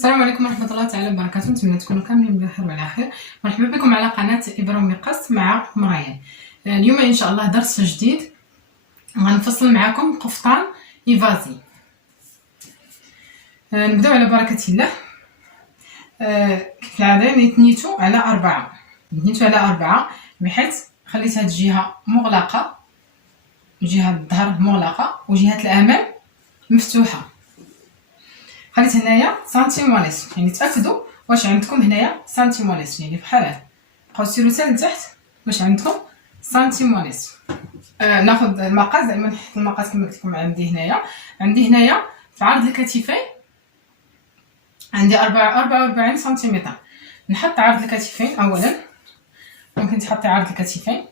السلام عليكم ورحمه الله تعالى وبركاته. نتمنى تكونوا كاملين بخير وعلى خير. مرحبا بكم على قناه ابره ومقص مع مريان. اليوم ان شاء الله درس جديد غنفصل معكم قفطان ايفازي. نبداو على بركه الله. كيف العاده نيتو على 4 بحيث خليت هاد الجهه مغلقه، جهه الظهر مغلقه وجهه الامام مفتوحه. خليت هنايا سنتيم ونصف، يعني تاكدوا واش عندكم هنايا سنتيم ونصف، يعني بحال هكا بقاو سيروا حتى لتحت واش عندكم سنتيم ونصف. ناخذ المقاس، دائما نحط المقاس كما قلت لكم. عندي هنايا في عرض الكتفين عندي 44 سنتيمتر. نحط عرض الكتفين اولا. ممكن تحطي عرض الكتفين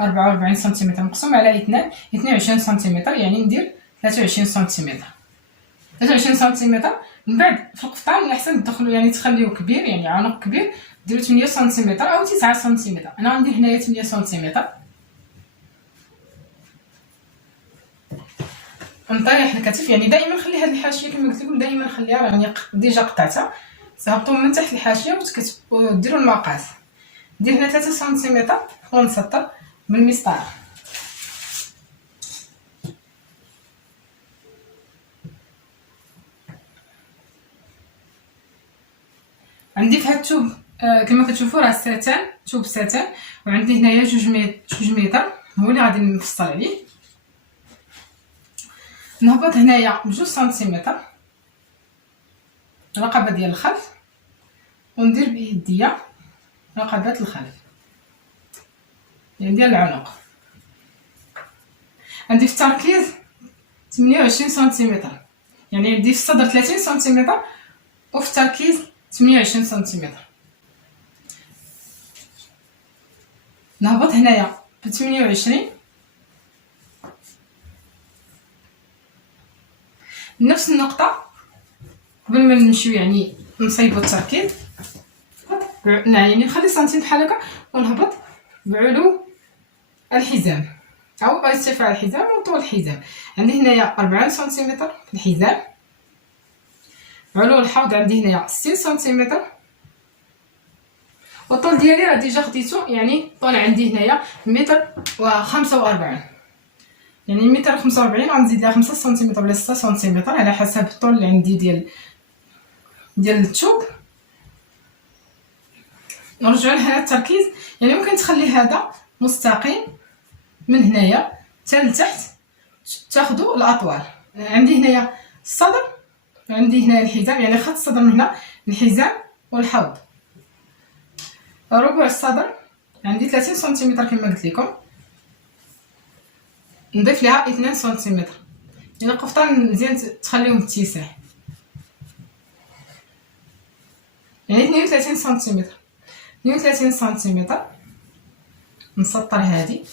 44 سنتيمتر مقسوم على 22 سنتيمتر، يعني ندير 23 سنتيمتر. 23 سنتيمتر. من بعد في القفطان الاحسن تدخلوا، يعني تخليوه كبير، يعني عنق كبير، ديروا 8 سنتيمتر او 9 سنتيمتر. انا غندير هنايا 8 سنتيمتر. نطيح الكتف، يعني دائما خلي هذه الحاشيه كما قلت لكم، دائما خليها راني ديجا قطعتها. تهبطوا من تحت الحاشيه وديروا المقاس. ندير هنا 3 سنتيمتر ونسطر بالمسطره. عندي في هاد الثوب كما كتشوفوا راه ساتان، ثوب ساتان، وعندي هنايا 2 متر هو اللي غادي نفصل عليه. نهبط هنايا ب2 سنتيمتر الرقبه ديال الخلف، وندير بيديا رقبه الخلف يعني ديال العنق. عندي في التركيز 28 سنتيمتر، يعني عندي في الصدر 30 سنتيمتر وفي التركيز 28 سنتيمتر. نهبط هنايا ب 28. نفس النقطه قبل ما نمشيو يعني نصيبوا التركيز، يعني نخلي سنتيم بحال هكا ونهبط بعلو الحزام او ارتفاع الحزام وطول الحزام. عندي هنايا 40 سنتيمتر في الحزام. علو الحوض عندي هنايا 60 سنتيمتر. والطول ديالي راه ديجا خديتو، يعني الطول عندي هنايا 1.45 متر، يعني 1.45 غنزيد لها 5 سنتيمتر ولا 6 سنتيمتر على حسب الطول اللي عندي ديال الثوب. نرجعوا لهذا التركيز، يعني ممكن تخلي هذا مستقيم من هنايا حتى لتحت، تاخذوا الاطوال. عندي هنايا الصدر، عندي هنا الحزام، يعني خط الصدر من هنا الحزام والحوض. ربع الصدر عندي 30 سنتيمتر كما قلت لكم، نضيف لها 2 سنتيمتر. يعني القفطان مزيان تخليهم اتساع، يعني 32 سنتيمتر. 32 سنتيمتر نسطر هذه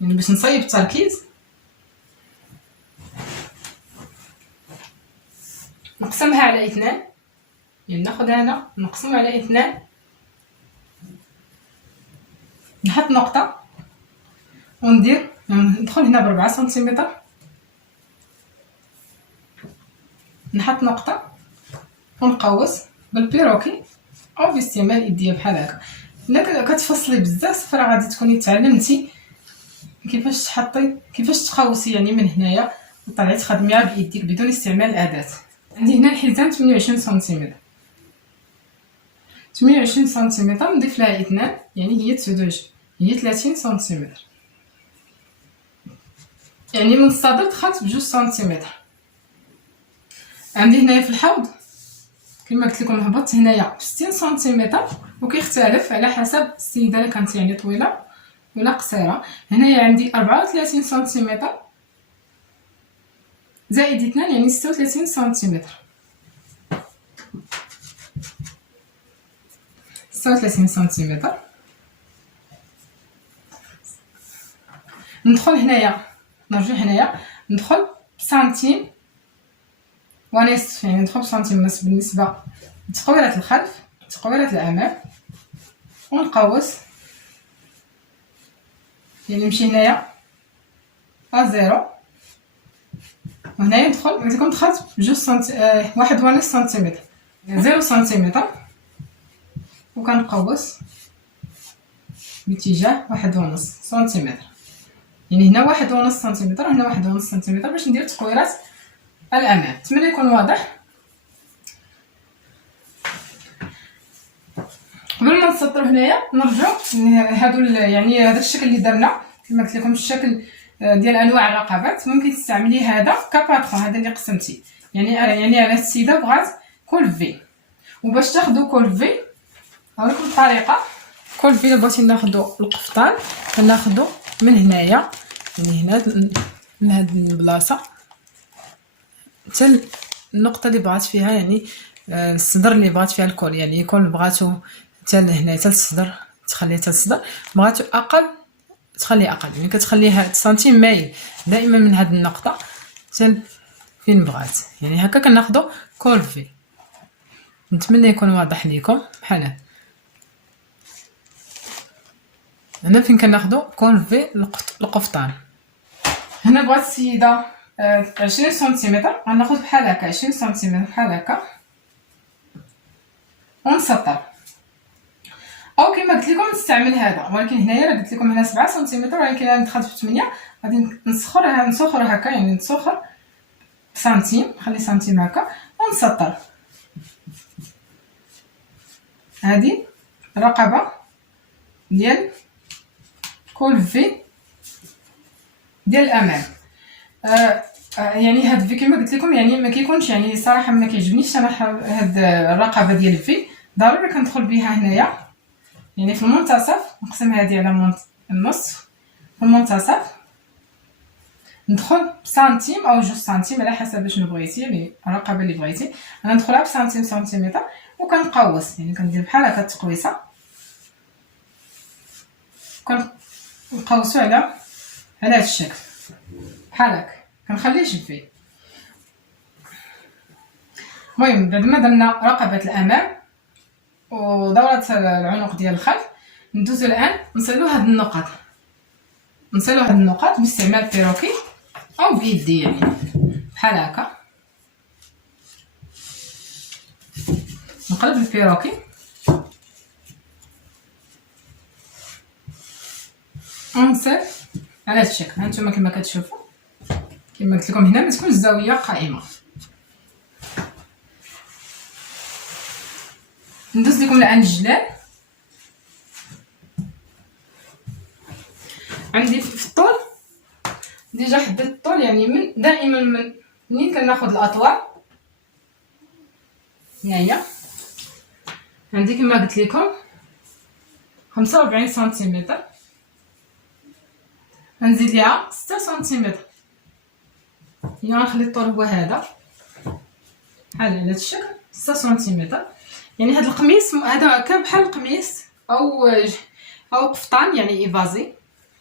يعني باش نصيب التركيز. نقسمها على 2، يعني ناخذ هنا نقسم على 2، نحط نقطه وندير ندخل هنا ب4 سنتيمتر، نحط نقطه ونقوس بالبيروكي او باستعمال ايديا بحال هكا. الا كتفصلي بزاف راه غادي تكوني تعلمتي كيفاش تحطي، كيفاش تقوسي، يعني من هنايا وطلعي تخدميها بايديك بدون استعمال الاداه. عندي هنا الحزام 28 سنتيمتر. 28 سنتيمتر نضيف لها 2، يعني هي تسدوج، هي 30 سنتيمتر. يعني من الصدر دخلت ب2 سنتيمتر. عندي هنايا في الحوض كما قلت لكم هبطت هنايا ب 60 سنتيمتر، وكيختلف على حسب السيده اللي كانت يعني طويله ولا قصيره. هنايا عندي 34 سنتيمتر زائد 2، يعني 36 سنتيمتر. 36 سنتيمتر. ندخل هنايا، نرجع هنايا ندخل بسنتيم ونصف، يعني ندخل بسنتيم ونصف بالنسبه لتقويره الخلف تقويره الامام، ونقوس، يعني نمشي هنايا ا0 وهنايا ندخل قلت لكم دخلت بجوج واحد ونص سنتيمتر، 0 سنتيمتر، وكنقوس باتجاه واحد ونص سنتيمتر. يعني هنا واحد ونص سنتيمتر وهنا واحد ونص سنتيمتر باش ندير تقويرات الامام. نتمنى يكون واضح. قبل ما نسطرو هنايا نرجعو هادو يعني هذا الشكل اللي درنا كما قلت لكم، الشكل ديال انواع الرقبات. ممكن تستعملي هذا كباترون، هذا اللي قسمتي، يعني على السيده بغات كول في. وباش تاخذوا كول في هاولكم الطريقه. كول في بغيتي ناخذوا القفطان كناخذوا من هنايا، يعني هنا من هاد البلاصه حتى النقطه اللي بغات فيها، يعني الصدر اللي بغات فيها الكول، يعني يكون بغاتو حتى هنا حتى الصدر تخليه حتى الصدر، بغاتو اقل تخليه اقل، يعني كتخليها سنتيم مايل دائما من هاد النقطه حتى فين بغات. يعني هكا كناخذوا كول في. نتمنى يكون واضح ليكم. بحال هنا فين كناخذوا كول في القفطان. هنا بغات السيده 20 سنتيمتر، غناخذ بحال هكا 20 سنتيمتر بحال هكا ونسطر. او كما قلت لكم نستعمل هذا، ولكن هنايا راه قلت لكم هنا 7 سنتيمتر، ولكن انا دخلت في 8. غادي نسخر هكا، يعني نسخر سنتيم، نخلي سنتيم هكا ونسطر. هذه رقبه ديال كول في ديال الامام. يعني هاد في كما قلت لكم يعني ما كيكونش، يعني صراحه ما كيعجبنيش انا هاد الرقبه ديال في. ضروري كندخل بها هنايا، يعني في المنتصف نقسم هذه على النص، في المنتصف ندخل بسنتيم او 2 سنتيم على حسب شنو بغيتي، يعني الرقبه اللي بغيتي. انا ندخلها بسنتيم سنتيمتر وكنقوس، يعني كندير بحال هكا التقويصه، كنقوسو على هذا الشكل بحال هكا، كنخليه فيه. المهم بعد ما درنا رقبه الامام ودورة العنق ديال الخلف، ندوزو الان نصلو هاد النقط باستعمال بيروكي او بيدي، يعني بحال هكا. نقلب البيروكي ونصل على هاد الشكل. هانتوما كما كتشوفوا، كما قلت لكم هنا ما تكونش الزاويه قائمه. ندوز لكم الان الجلال. عندي في الطول ديجا حددت الطول، يعني من دائما منين كناخذ الاطوال هنايا عندي كما قلت لكم 45 سنتيمتر، غنزيد ليها 6 سنتيمتر، يعني غنخلي الطول هو هذا بحال على هذا الشكل 6 سنتيمتر. يعني هذا القميص هذا هكا بحال القميص او قفطان، يعني ايفازي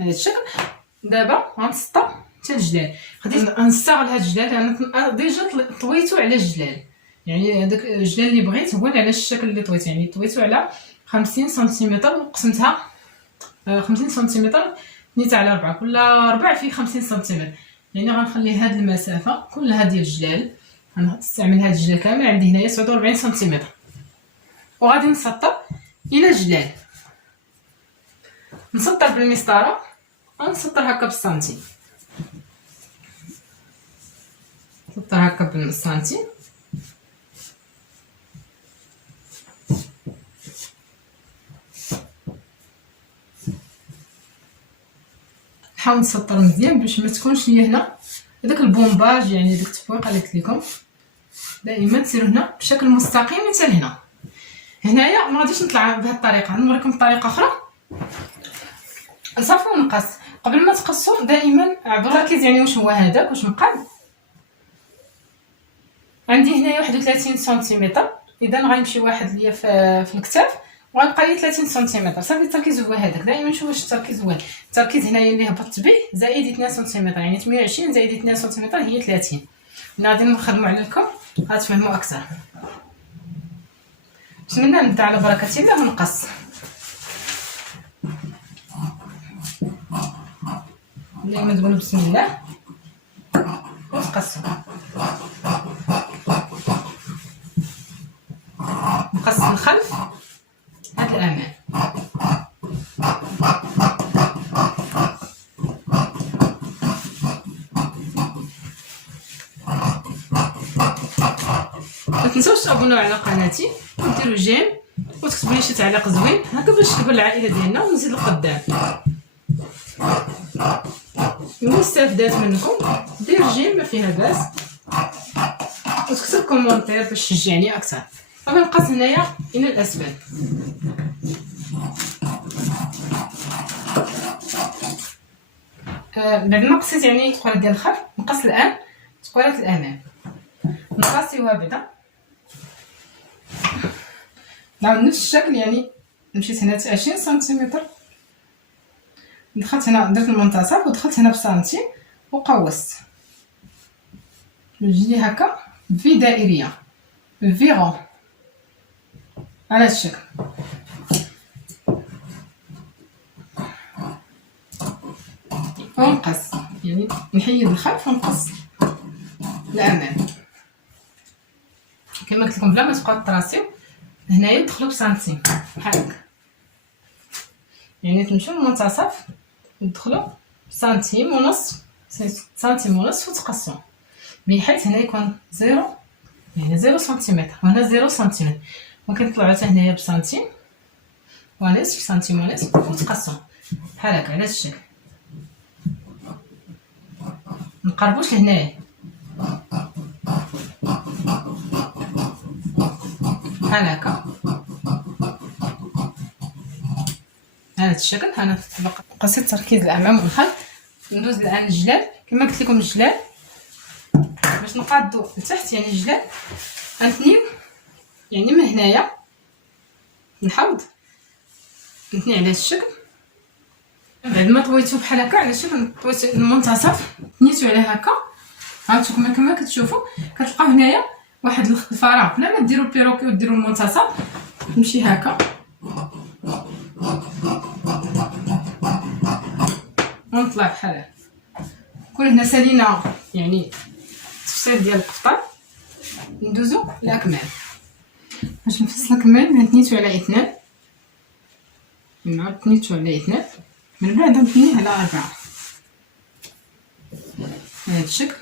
هذا الشكل. دابا غنسطر حتى الجلال. غادي نستغل هذا الجلال لان ديجا طويتو على الجلال، يعني هذاك الجلال اللي بغيت هو على الشكل اللي طويت، يعني طويتو على 50 سنتيمتر وقسمتها 50 سنتيمتر نيت على 4، كل 4 فيه 50 سنتيمتر. يعني غنخلي هذه المسافه كلها ديال الجلال، غنستعمل هذا الجلال كامل. عندي هنايا 49 سنتيمتر وغادي نسطر الى الجلال. نسطر بالمسطره ونسطر هكا بالسنتيم، نسطر هكا بالسنتيم. نحاول نسطر مزيان باش ما تكونش ليا هنا هذاك البومباج، يعني ديك التفويقه اللي قلت لكم. دائما تسيروا هنا بشكل مستقيم حتى لهنا. هنايا ما غاديش نطلع بهذه الطريقه، نوريكم طريقه اخرى. نصافي ونقص. قبل ما تقصوا دائما عبروا ركز، يعني واش هو هذاك واش مقاد. عندي هنايا 31 سنتيمتر، اذا غيمشي واحد ليا في الكتاف وغنبقى لي 30 سنتيمتر. صافي التركيز هو هذاك، دائما شوف واش التركيز هو التركيز هنايا اللي هبطت به زائد 2 سنتيمتر، يعني 28 زائد 2 سنتيمتر هي 30. غادي نخدموا على الكم غتفهموا اكثر. بسم الله، نبدا على بركه الله ونقص. دائما تقولوا بسم الله ونقصو نقص الخلف هاد الامام. ما تنساوش تابوناو على قناتي وديروا جيم وتكتبوا لي شي تعليق زوين هكا باش تكبر العائله ديالنا ونزيد لقدام. اللي استفدات منكم دير جيم ما فيها باس وتكتب كومونتير باش تشجعني اكثر. غنقص هنايا الى الاسفل. بعد ما قصيت يعني التقوالات ديال الخلف نقص الان تقوالات الامام نقاسيوها بعدا نعاود نفس الشكل. يعني مشيت هنا 20 سنتيمتر دخلت هنا درت المنتصف ودخلت هنا بسنتيم وقوست نجي هكا في دائريه في غون على هذا الشكل. ونقص يعني نحيد الخلف ونقص الامام كما قلت لكم بلا ما تبقاو تراسيو. هنايا دخلوا بسنتيم بحال هكا يعني تمشيو للمنتصف ودخلوا سنتيم ونص سنتيم ونص وتقصوا بحيث هنا يكون زيرو يعني 0 سنتيمتر وهنا 0 سنتيمتر. ممكن تطلعوا حتى هنايا بسنتيم ونصف سنتيم ونصف وتقصوا بحال هكا على هذا الشكل. نقربوش لهنايا بحال هكا هذا الشكل. انا قصيت تركيز الامام والخلف. ندوز الان الجلال كما قلت لكم الجلال باش نقادو لتحت يعني الجلال غنتنيو يعني من هنايا نحاول نتني على هذا الشكل. بعد ما طويتو بحال هكا على شكل طويت المنتصف تنيتو على هكا هانتوما كما كتشوفوا كتلقاو هنايا واحد الفراغ. بلا ما ديروا البيروكي وديروا المنتصف نمشي هكا ونطلع بحال هكا. كون هنا سالينا يعني التفصيل ديال القفطان ندوزو الاكمام. باش نفصل الكمام نتنيتو على 2 نعاود تنيتو على 2 من بعد نتنيه على 4 بهذا الشكل.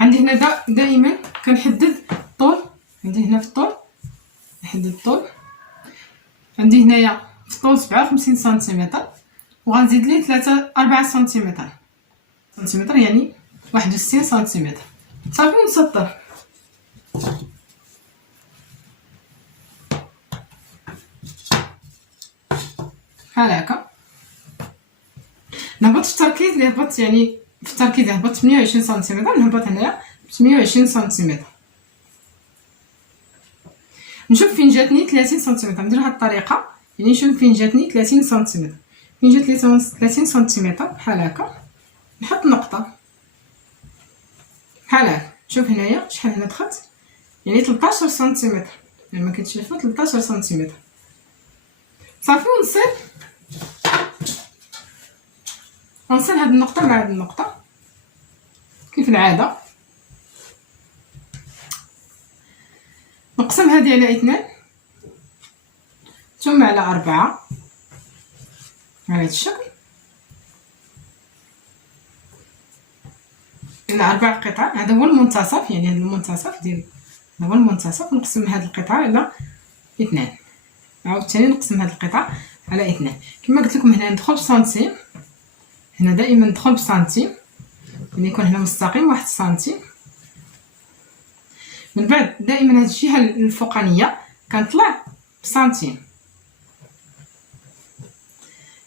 عندي هنا دائما كنحدد الطول. عندي هنا في الطول نحدد الطول. عندي هنايا في الطول 57 سنتيمتر وغنزيد ليه 4 سنتيمتر يعني 61 سنتيمتر. صافي نسطر بحال هكا. نهبط في التركيز اللي هبط يعني في التركيز هبط 28 سنتيمتر نهبط هنايا 28 سنتيمتر. نشوف فين جاتني 30 سنتيمتر ندير هاد الطريقه يعني نشوف فين جاتني 30 سنتيمتر. فين جات لي 30 سنتيمتر بحال هكا نحط نقطه بحال هكا. شوف هنايا شحال هنا دخلت يعني 13 سنتيمتر لما كتشوفوا 13 سنتيمتر. صافي ونصل هاد النقطه مع هاد النقطه كيف العاده. نقسم هذه على 2 ثم على 4 على هذا الشكل على 4 قطع. هذا هو المنتصف يعني هذا المنتصف ديال هذا هو المنتصف. نقسم هذه القطعه على 2 عاوتاني نقسم هذه القطعه على 2 كما قلت لكم. هنا ندخل بسنتيم هنا دائما ندخل بسنتيم يعني يكون هنا مستقيم 1 سنتيم. من بعد دائما هذه الجهه الفوقانيه كنطلع بسنتيم.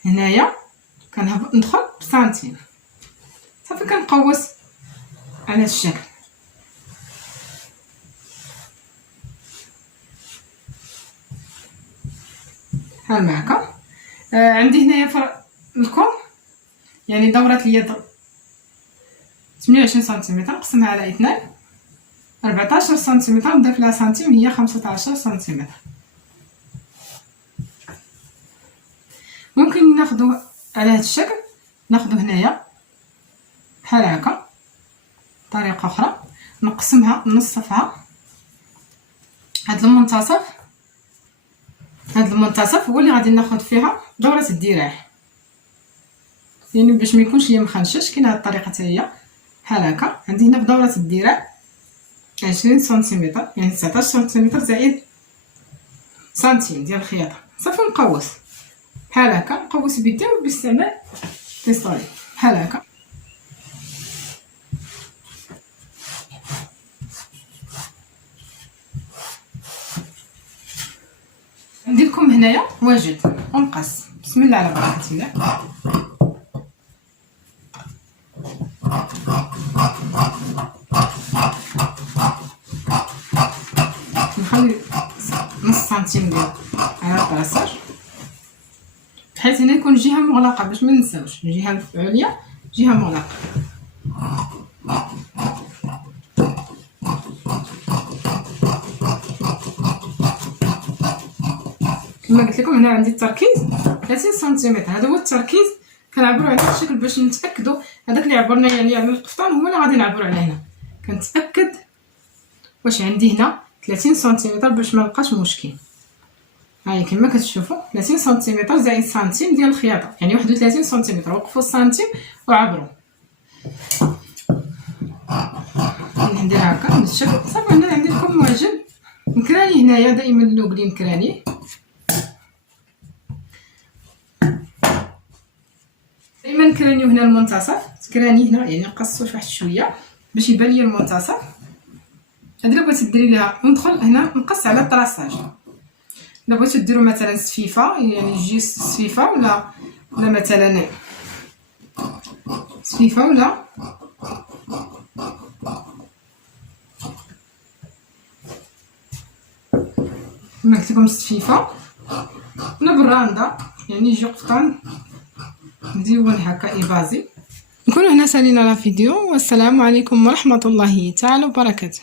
هنايا كنهبط ندخل بسنتيم. صافي كنقوس على هذا الشكل. ها معك. عندي هنايا في الكم يعني دورة اليد 28 سنتيمتر نقسمها على 2 14 سنتيمتر نضيف لها سنتيم هي 15 سنتيمتر. ممكن ناخدو على هذا الشكل ناخدو هنايا بحال هكا طريقه اخرى نقسمها نصفها. هاد المنتصف هو اللي غادي ناخذ فيها دوره الذراع، يعني باش ما يكونش ليا مخنشش. كاينه هاد الطريقه حتى هي بحال هكا. عندي هنا بدوره الذراع 20 سنتيمتر، يعني 19 سنتيمتر زائد سنتيم ديال الخياطه. صافي نقوس بحال هكا، نقوس بيدي باستعمال بيستولي بحال هكا. ندير لكم هنايا واجد ونقص. بسم الله على بركه الله. نخلي نص سنتيم ديال على البلاصاج، بحيث هنا يكون جهه مغلقه باش ما ننساوش الجهه العليا جهه مغلقه. كما قلت لكم هنا عندي التركيز 30 سنتيمتر. هذا هو التركيز كنعبروا عليه في الشكل باش نتاكدوا هذاك اللي عبرنا يعني على القفطان هو اللي غادي نعبروا عليه هنا. كنتاكد واش عندي هنا 30 سنتيمتر باش ما نبقاش مشكل. هاي كما كتشوفوا 30 سنتيمتر زائد سنتيم ديال الخياطه، يعني 31 سنتيمتر. وقفوا السنتيم وعبروا. ندير هكا بالشكل. صافي هنا عندي لكم معجن مكراني هنايا، دائما نوبلي مكراني. دائما نكرانيو هنا المنتصف، تكراني هنا يعني نقصو واحد شويه باش يبان لي المنتصف. هادي الا بغيتي ديري ليها وندخل هنا نقص على الطراساج. الا بغيتو ديروا مثلا سفيفه، يعني جي سفيفه ولا مثلا سفيفه ولا كما قلت لكم سفيفه ولا بالراندا، يعني يجي قفطان مزيون هكا ايبازي. نكونوا هنا سالينا لا فيديو، والسلام عليكم ورحمه الله تعالى وبركاته.